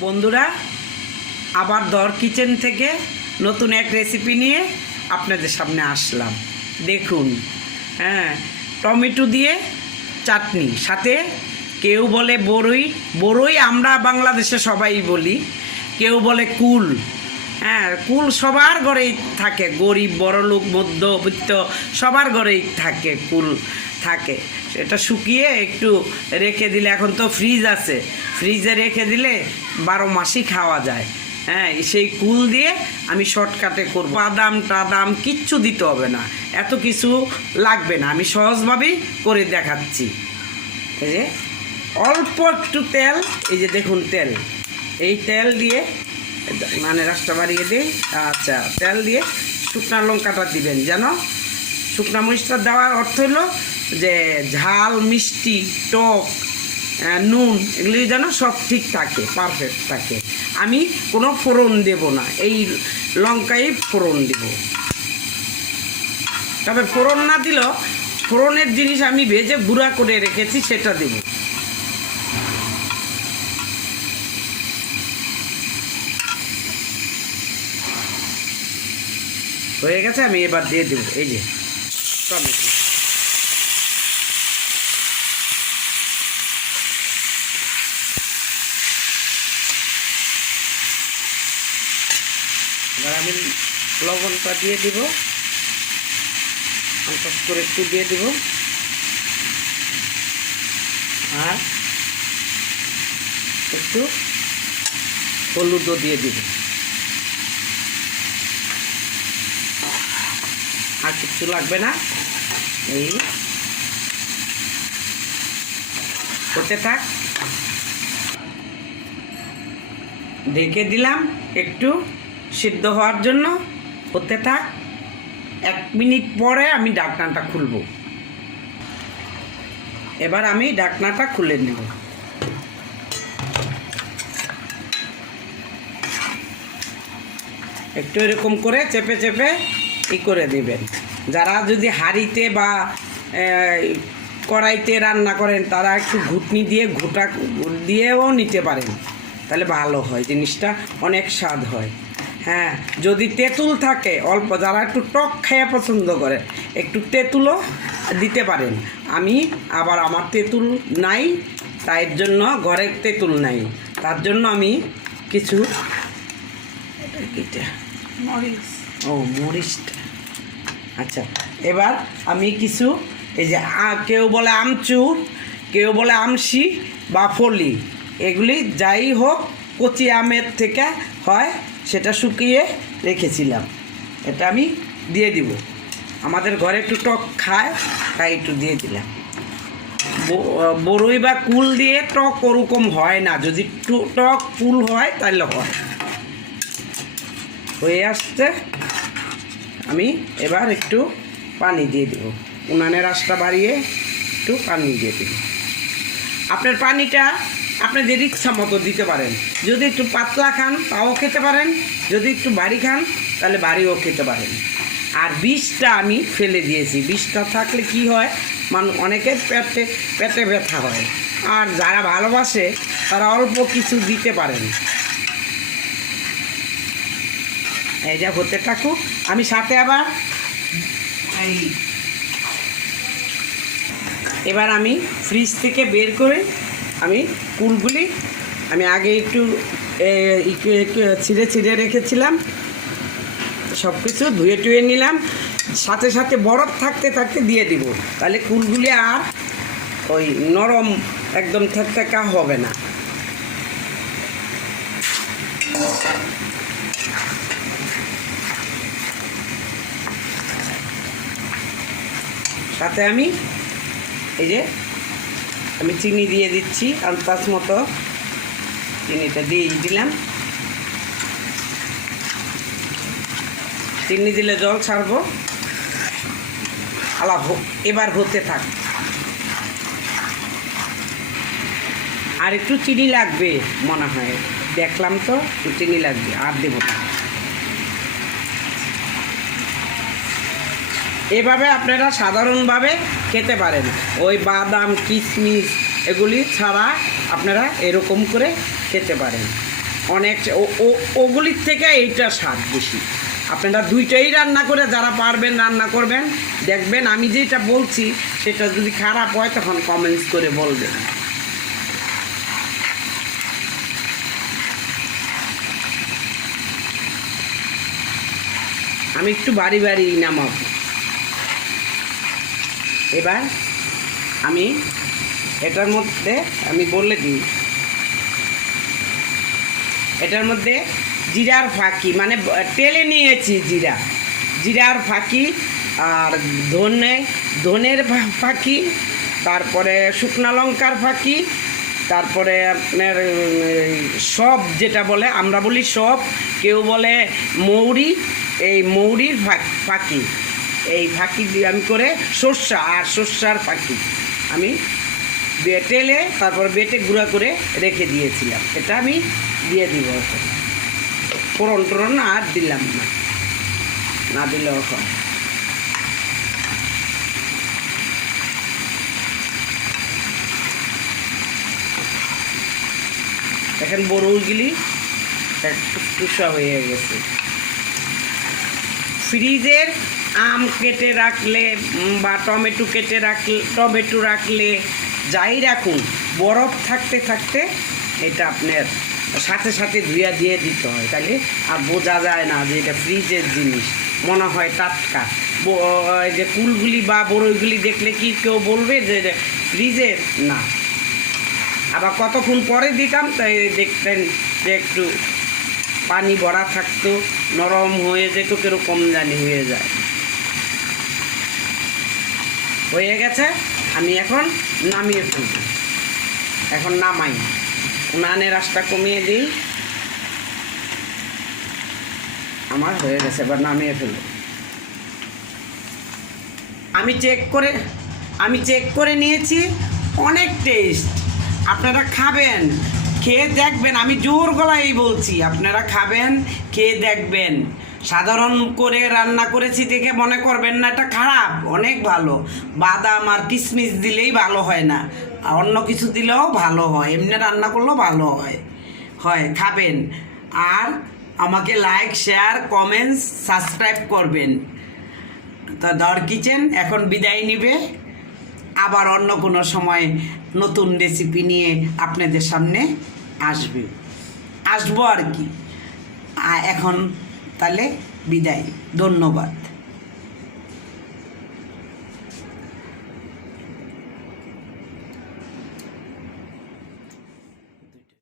বন্ধুরা, আবার দর কিচেন থেকে নতুন এক রেসিপি নিয়ে আপনাদের সামনে আসলাম। দেখুন, টমেটো দিয়ে চাটনি, সাথে কেউ বলে বড়ই আমরা বাংলাদেশে সবাই বলি, কেউ বলে কুল। কুল সবার ঘরেই থাকে, গরিব বড়লোক মধ্যবিত্ত সবার ঘরেই থাকে, কুল থাকে। সেটা শুকিয়ে একটু রেখে দিলে, এখন তো ফ্রিজ আছে, ফ্রিজে রেখে দিলে 12 মাসই খাওয়া যায়। সেই কুল দিয়ে আমি শর্টকাটে করব। বাদাম কিচ্ছু দিতে হবে না, এত কিছু লাগবে না, আমি সহজভাবেই করে দেখাচ্ছি। এই যে অল্প একটু তেল, এই যে দেখুন তেল, এই তেল দিয়ে রাস্তা বাড়িয়ে দিই। আচ্ছা, তেল দিয়ে শুকনো লঙ্কাটা দিবেন, যেন শুকনো মরিচটা দেওয়ার অর্থ হলো যে ঝাল, মিষ্টি, টক, নুন এগুলি যেন সব ঠিক থাকে, পারফেক্ট থাকে। আমি কোনো ফোড়ন দেব না, এই লঙ্কাই ফোড়ন দেব। তবে ফোড়ন না দিলেও ফোড়নের জিনিস আমি ভেজে গুঁড়া করে রেখেছি, সেটা দেব। হয়ে গেছে, আমি এবার দিয়ে দেব এই যে টমেটো। এবার আমি লবণটা দিয়ে দিব, হালকা করে একটু দিয়ে দিব, আর একটু হলুদও দিয়ে দিব। আর কিছু লাগবে না, এই হতে থাক। ঢেকে দিলাম একটু সিদ্ধ হওয়ার জন্য, হতে থাক। 1 মিনিট পরে আমি ঢাকনাটা খুলব। এবার আমি ঢাকনাটা খুলে নেব। একটু এরকম করে চেপে চেপে করে দেবেন। যারা যদি হাঁড়িতে বা কড়াইতে রান্না করেন, তারা একটু ঘুটনি দিয়ে ঘুটা দিয়েও নিতে পারেন, তাহলে ভালো হয়, জিনিসটা অনেক স্বাদ হয়। যদি তেঁতুল থাকে অল্প, যারা একটু টক খেয়ে পছন্দ করে, একটু তেঁতুলও দিতে পারেন। আমার তেঁতুল নাই, তাই জন্য ঘরে তেঁতুল নাই, তার জন্য আমি কিছু মরিচটা, আচ্ছা, এবার আমি কিছু, এই যে কেউ বলে আমচুর, কেউ বলে আমশি বা ফলি, এগুলি যাই হোক কচি আমের থেকে হয়, সেটা শুকিয়ে রেখেছিলাম, এটা আমি দিয়ে দিব। আমাদের ঘরে একটু টক খায়, তাই একটু দিয়ে দিলাম। বড়ই বা কুল দিয়ে টক ওরকম হয় না, যদি টক কুল হয় তাহলে হয়। হয়ে আসছে, আমি এবার একটু পানি দিয়ে দেব, উনানের আঁচটা বাড়িয়ে একটু পানি দিয়ে দেব। আপনার পানিটা আপনাদের ইচ্ছা মতো দিতে পারেন, যদি একটু পাতলা খান তাও খেতে পারেন, যদি একটু বাড়ি খান তাহলে বাড়িও খেতে পারেন। আর বিষটা আমি ফেলে দিয়েছি, বিষটা থাকলে কি হয়, অনেকের পেটে ব্যথা হয়, আর যারা ভালোবাসে তারা অল্প কিছু দিতে পারেন। এই যা হতে থাকুক, আমি সাথে আবার এবার আমি ফ্রিজ থেকে বের করে আমি কুলগুলি আমি আগে একটু ছিঁড়ে রেখেছিলাম, সব কিছু ধুয়ে টুয়ে নিলাম, সাথে সাথে বরফ থাকতে থাকতে দিয়ে দিব, তাহলে কুলগুলি আর ওই নরম একদম থেকা হবে না। সাথে আমি এই যে আমি চিনি দিয়ে দিচ্ছি, আন্দাজ মতো চিনিটা দিয়ে দিলাম। চিনি দিলে জল ছাড়বো, এবার হতে থাক। আর একটু চিনি লাগবে মনে হয়, দেখলাম তো একটু চিনি লাগবে, আর দেবো না। এভাবে আপনারা সাধারণভাবে খেতে পারেন, ওই বাদাম কিশমিশ এগুলি ছাড়া আপনারা এরকম করে খেতে পারেন। অনেক ওগুলির থেকে এইটা স্বাদ বেশি। আপনারা দুইটাই রান্না করে যারা পারবেন রান্না করবেন, দেখবেন আমি যেটা বলছি সেটা যদি খারাপ হয় তখন কমেন্টস করে বলবেন। আমি একটু বাড়ি বাড়ি নামাবো। এবার আমি এটার মধ্যে আমি বলে দিই, এটার মধ্যে জিরার ফাঁকি মানে তেলে নিয়েছি জিরার ফাঁকি আর ধনের ফাঁকি, তারপরে শুকনা লঙ্কার ফাঁকি, তারপরে আপনার সব যেটা বলে আমরা বলি সব, কেউ বলে মৌরি, এই মৌরির ফাঁকি, এই ফাঁকি দিয়ে আমি করে সর্ষার ফাঁকি আমি বেটেলে তারপর বেটে গুঁড়া করে রেখে দিয়েছিলাম। এটা আমি দিয়ে দিব এখন। ফোড়ন আর দিলাম না দিলেও এখন। এখন বড়ইগুলি একটু টুসা হয়ে গেছে। ফ্রিজের আম কেটে রাখলে বা টমেটো রাখলে যাই রাখুন, বরফ থাকতে থাকতে এটা আপনার সাথে সাথে ধুইয়া দিয়ে দিতে হয়, তাহলে আর বোঝা যায় না যে এটা ফ্রিজের জিনিস, মনে হয় টাটকা। যে কুলগুলি বা বড়ইগুলি দেখলে কি কেউ বলবে যে ফ্রিজের? না। আবার কতক্ষণ পরে দিতাম তাই দেখতেন যে একটু পানি ভরা থাকতো, নরম হয়ে যেত, কীরকম জানি হয়ে যায়। হয়ে গেছে, আমি এখন নামিয়ে ফেলব। এখন নামাই, উনানের আঁচটা কমিয়ে দিই। আমার হয়ে গেছে, এবার নামিয়ে ফেলব। আমি চেক করে নিয়েছি, অনেক টেস্ট। আপনারা খাবেন, খেয়ে দেখবেন, আমি জোর গলায় বলছি, আপনারা খাবেন, খেয়ে দেখবেন। সাধারণ করে রান্না করেছি দেখে মনে করবেন না এটা খারাপ, অনেক ভালো। বাদাম আর কিশমিশ দিলেই ভালো হয় না, অন্য কিছু দিলেও ভালো হয়, এমনি রান্না করলেও ভালো হয়। খাবেন, আর আমাকে লাইক, শেয়ার, কমেন্টস, সাবস্ক্রাইব করবেন। তো দর কিচেন এখন বিদায় নিবে, আবার অন্য কোনো সময় নতুন রেসিপি নিয়ে আপনাদের সামনে আসবো আর কি। এখন তাহলে বিদায়, ধন্যবাদ।